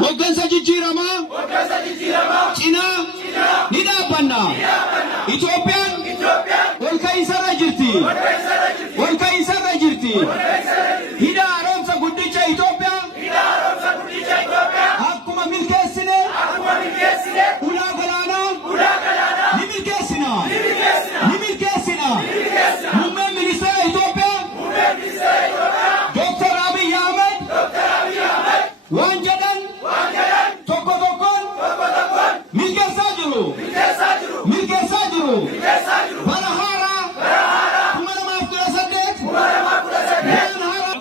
Hoggansa jijjiiramaa cina ni dhaabbanna. Itoophiyaan ol ka'iinsarra jirti. Ol ka'iinsarra jirti. Hidha haaromsa guddicha Itoophiyaa akkuma milkeessine ulaa galaanaa ni milkeessina. Ni milkeessina. Muummeen ministeera Itoophiyaa Dr. Abiy Ahmed waan jedhan tokko tokkoon milkeessaa jiru. Milkeessaa jiru. Bara haaraa 2018 waan haaraa